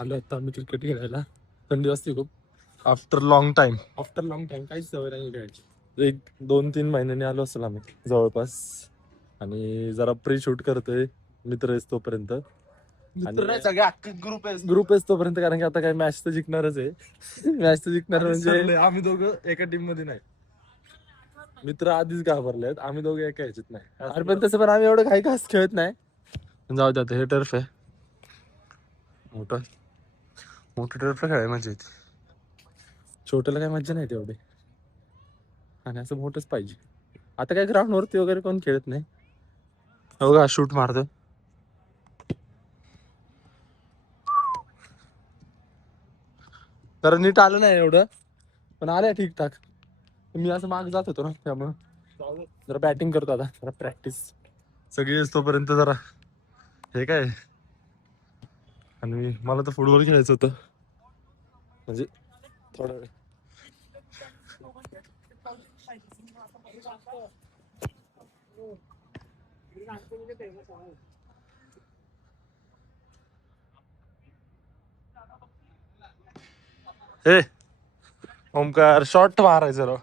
आलो आता आम्ही क्रिकेट खेळायला. थंडी असते खूप. After long time. After long time काहीच सवय नाही खेळायची. 1-2-3 महिन्यांनी आलो असेल आम्ही जवळपास. आणि जरा प्री शूट करतोय मित्र आहेस तोपर्यंत. ग्रुप आहेस तोपर्यंत, कारण की आता काय मॅच तर जिंकणारच आहे. मॅच तर जिंकणार म्हणजे आम्ही दोघं एका टीम मध्ये नाही. मित्र आधीच घाबरलेत, आम्ही दोघे एका ह्याच्यात नाही. अरे पण तसं पण आम्ही एवढं काही खास खेळत नाही. जाऊ द्या, हे टर्फ आहे मोठं. मोठं टर्फ खेळाय मजा येते. छोट्याला काय मजा नाही तेवढी. आणि असं मोठंच पाहिजे. आता काय ग्राउंड वरती वगैरे कोण खेळत नाही. हो का, शूट मारतो. तर नीट आलं नाही एवढं, पण आलंय ठीकठाक. मी असं माग जात होतो ना, त्यामुळं जरा बॅटिंग करतो आता, जरा प्रॅक्टिस सगळी तोपर्यंत जरा हे काय. आणि मला तर फुटबॉल खेळायचं होतं, म्हणजे थोडं वेळ. हे ओमकार शॉट मारायचं राव.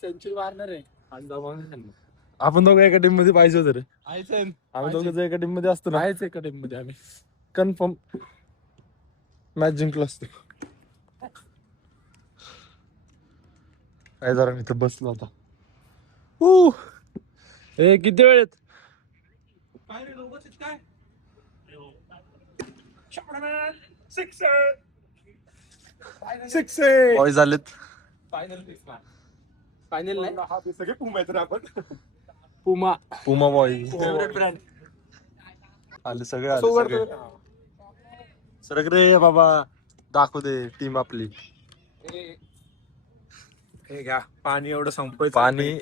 सेंचुरी मारणार आहे आपण दोघं एका टीम मध्ये पाहिजे होतं रे. आम्ही दोघं जर एका टीम मध्ये असतो ना, आहेच एका टीम मध्ये आम्ही, कन्फर्म मॅच जिंकलो असतो. काय जरा मी तर बसलो आता. हे किती वेळेत बॉय झालेत. फायनल नाही सगळे पुमा आहेत रे आपण. पुमा बॉय फेवरेट ब्रँड. आले सगळे, आले सगळे. सगळे बाबा दाखवू दे टीम आपली. हे घ्या पाणी एवढं संपवायचं. पाणी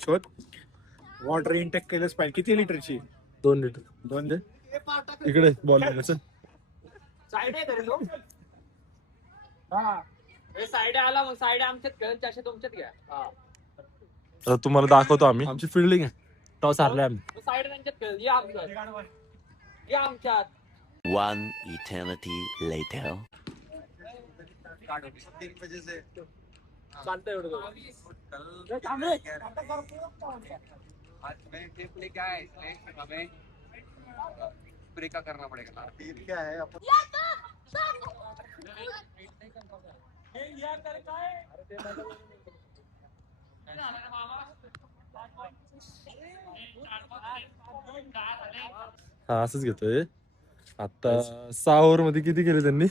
वॉटर इनटेक केलंच पाहिजे. किती लिटरची? 2 लिटर. 2 इकडे बॉल साईड आहे तरी तो. हा साईड आला मग साईड आमच्यात खेळत असे तुमच्यात घ्या. आता तुम्हाला दाखवतो आम्ही आमची फिल्डिंग आहे. टॉस हारले आम्ही. साईड त्यांच्यात खेळ या आमच्यात. या आमच्यात. One eternity later. चालतंय एवढं दोन. ब्रेका करना पडेगा ना. क्या है हा असंच घेतोय. आता 6 ओव्हर मध्ये किती केले त्यांनी?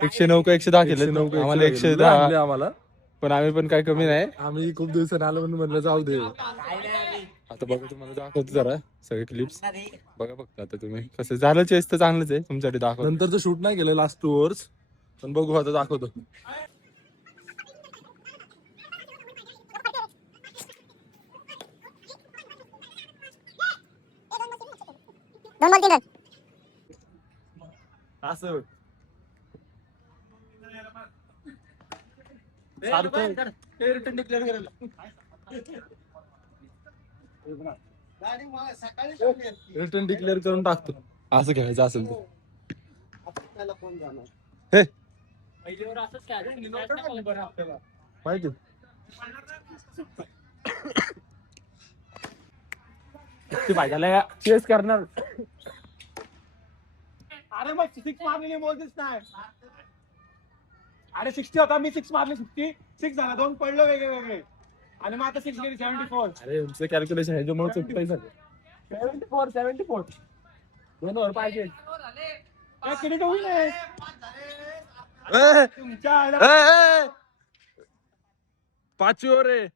109 का 110 केले. आम्हाला 110 आम्हाला, पण आम्ही पण काय कमी नाही. आम्ही खूप दिवसांनी आलो म्हणून म्हणलं जाऊ दे. आता बघा तुम्हाला दाखवतो जरा सगळे क्लिप्स बघा फक्त. आता तुम्ही कसं झालं, चेस तर चांगलंच आहे तुमच्यासाठी दाखव. नंतरचं शूट नाही केलं लास्ट 2 ओव्हर्स, पण बघू आता दाखवतो. असं रिटर्न डिक्लेअर करायला रिटर्न डिक्लेअर करून टाकतो. असं खेळायचं असेल तर. हे पहिलीवर असंच काय माहिती पाहिजे चेस करणार. अरे मग 6 मारलेली मोजच नाही. अरे 60 होता, मी 6 मारले. 6 झाला, 2 पडलो वेगळे वेगळे. आणि मग आता 6 गेली 74. अरे तुमचं कॅल्क्युलेशन आहे, जो चुकतंय झालं. 74 2 ओव्हर पाहिजे. किती होईल तुमच्या 5 ओव्हर आहे.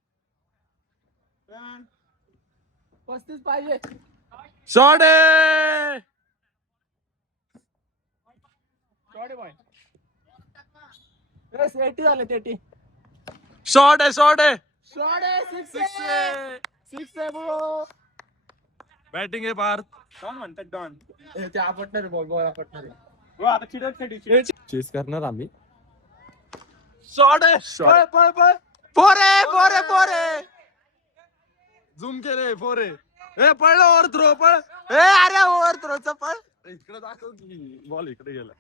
35 पाहिजे. शॉट आहे. यस 80 झाले 80. शॉट आहे. शॉट आहे. शॉट आहे. 6 आहे ब्रो. बॅटिंग आहे पार्थ. डॉन म्हणतात डॉन. ते आपटणार बॉल आपटणार. हो, आता चिडवण्यासाठी चेस करणार आम्ही. शॉट आहे. Shot. पळ पळ पोरे पोरे पोरे झूम केले फोरे. ए पळलं वर थ्रो पळ. ए अरे ओव्हर थ्रोचा पण इकडे दाखव की बॉल इकडे गेला.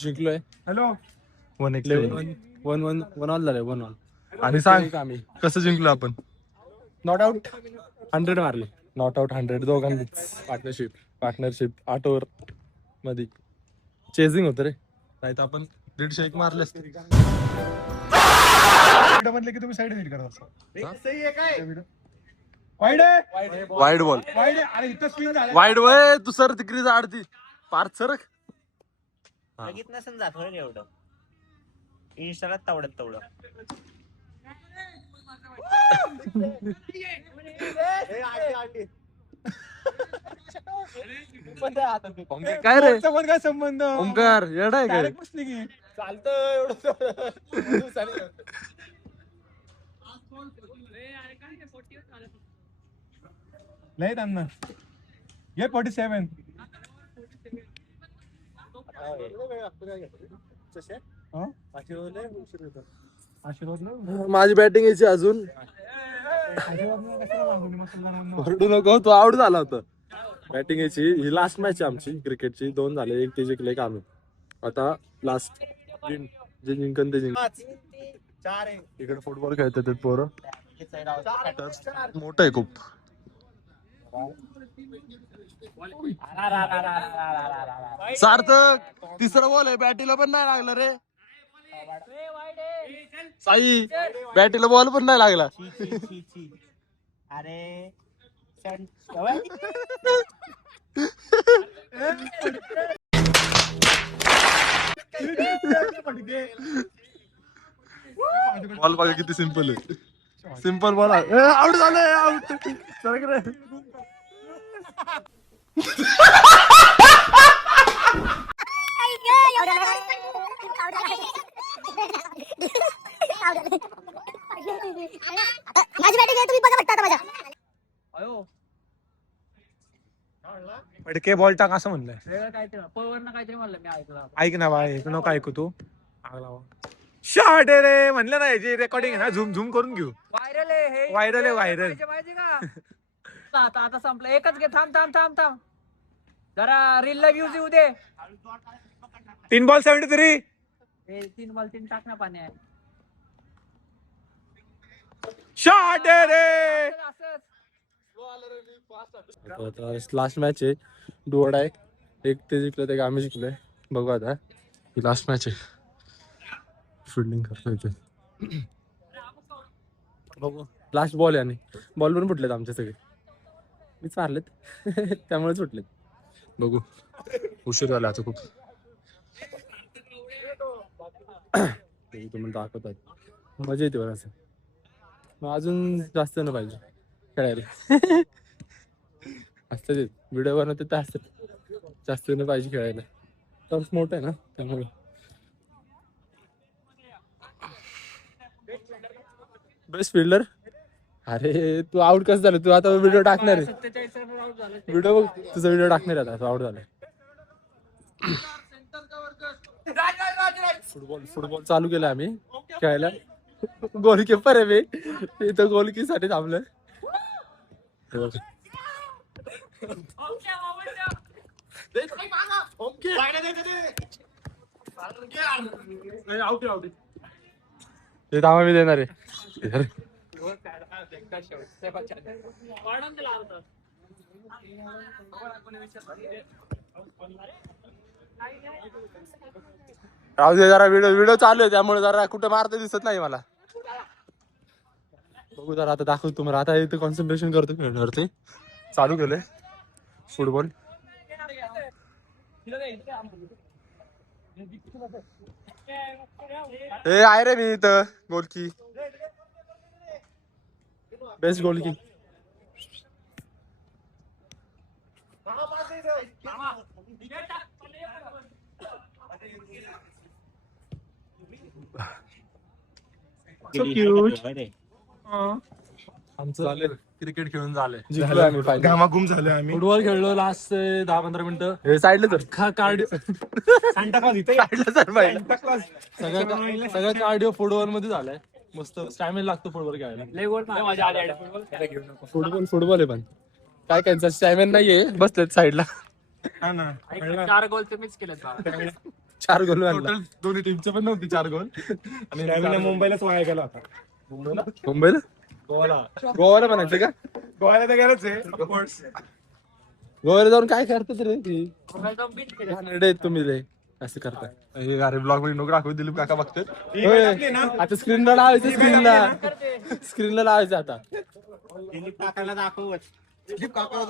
जिंकलोय. हॅलो. 1-1 ऑल झालंय 1-1. आणि सांग आम्ही कसं जिंकलो आपण. नॉट आउट 100 मारले. Not out 100 दोघांनीच. पार्टनरशिप 8 ओव्हर मध्ये चेजिंग होतं रे. नाही तर आपण 150 मारले असते. म्हटलं की तुम्ही साईड हिट करत असता. वाईड आहे. Wide ball. वाईड आहे. अरे इथं स्पिन झालं. वाईड वय तू सर तिकडे जाडती पार्थ सरक. बघित नसेल जात होय एवढं इंस्टाला तेवढं तेवढं. काय रे पण काय संबंध ओमकार येडा आहे काय. Direct बसली की लय त्यांना घे 47. आशीर्वाद ना माझी बॅटिंग यायची अजून. ओरडू नको तू आउट झाला होता. बॅटिंग यायची ही लास्ट मॅच आहे आमची क्रिकेटची. 2 झाले. 1 ते जिंकले का आम्ही. आता लास्ट जे जिंकन ते जिंक. इकडे फुटबॉल खेळतात ते पोरं. मोठं आहे खूप. सार्थक तिसरा बॉल आहे. बॅटीला पण नाही लागला रे साई. बॅटीला बॉल पण नाही लागला. अरे बॉल बघा किती सिम्पल आहे. सिम्पल बॉल आउट झालंय. आउट सरक रे. माझी बॅटिंग आहे तुम्ही बघा बघता आता माझ्या. फडके बॉल टाक असं म्हणलंय. वेगळं काहीतरी पळवरनं काहीतरी म्हणलं मी ऐकलं. ऐक ना बाय इकडं नको ऐकू तू. शॉट आहे रे म्हणलं ना. याची रेकॉर्डिंग आहे ना झूम झूम करून घेऊ. व्हायरल आहे हे. Viral आहे, viral. माहिती का. आता आता संपलं. एकच घे. थांब थांब थांब थांब जरा रील ला व्ह्यूज येऊ दे. 3 बॉल 73. 3 बॉल 3 टाक ना पाणी आहे. शॉट आहे रे. असंच लास्ट मॅच आहे. डोड आहे. 1 ते जिंकलं ते आम्ही जिंकलोय. बघू आता. ही लास्ट मॅच आहे. फिल्डिंग करतोय ते. बघू. लास्ट बॉल आहे आणि बॉल पण फुटलेत आमचे सगळे. मीच मारलेत त्यामुळे सुटलेत. बघू उशीर झाला आता खूप. तुम्ही दाखवतात मजा येते बरं. असं मग अजून जास्त न पाहिजे खेळायला. असतं ते व्हिडिओ बनवते तर असतं जास्त नाही पाहिजे खेळायला टर्फ मोठं आहे ना त्यामुळे. Best fielder. अरे तू आउट कसं झालं तू आता व्हिडिओ टाकणार आहे 47 रन आउट झाले. व्हिडिओ बघ तुझा व्हिडिओ टाकणार आहे आता आउट झालाय. फुटबॉल चालू केला आम्ही खेळायला. गोलकीपर आहे मी इथं गोलकी साठी थांबलोय. ते थांबा मी देणार आहे. पॉइंट दिला होता. राहू दे जरा व्हिडिओ चालू आहे त्यामुळे जरा कुठं मारता दिसत नाही मला. बघू जरा आता दाखवतो तुम्हाला. आता इथे कॉन्सन्ट्रेशन करतो खेळण्यावरती. चालू केलंय फुटबॉल. हे आहे रे मी इथं गोलकी बेस्ट गोलकी. So cute. आमचं झालं क्रिकेट खेळून झालंय. जिंकलो आम्ही final. घामाघूम झालोय आम्ही. फुटबॉल खेळलो लास्ट 10-15 मिनिटं. हे साईडला तर कार्डिओ सांता क्लॉज इथे साईडला तर पाहिजे. Santa Claus. सगळं कार्डिओ फुटबॉल मध्ये झालाय. मस्त स्टॅमिना लागतो फुटबॉल खेळायला. लय गोल मजा आली. फुटबॉल आहे पण काय त्यांचा स्टॅमिना नाहीये बसलेत साईडला. हा ना 4 गोल तुम्हीच केलेत बा. 4 गोल टोटल दोन्ही टीमचे पण नव्हती 4 गोल. आणि रॅमीने मुंबईलाच वाया गेला होता. मुंबईला गोवाला म्हणायचं का गोव्याला तर गेलंच आहे ऑफकोर्स. गोव्याला जाऊन काय करतात रे ती मोबाईल जाऊन बीट केले. घाणेरडे आहेत तुम्ही रे असं करताय. अरे ब्लॉग मध्ये नको दाखवू. दिलीप काका बघतात. ही बॅट आपली ना आता स्क्रीनला लावायचं स्क्रीनला लावायचं आता. दिलीप काकाला दाखवच. दिलीप काकाला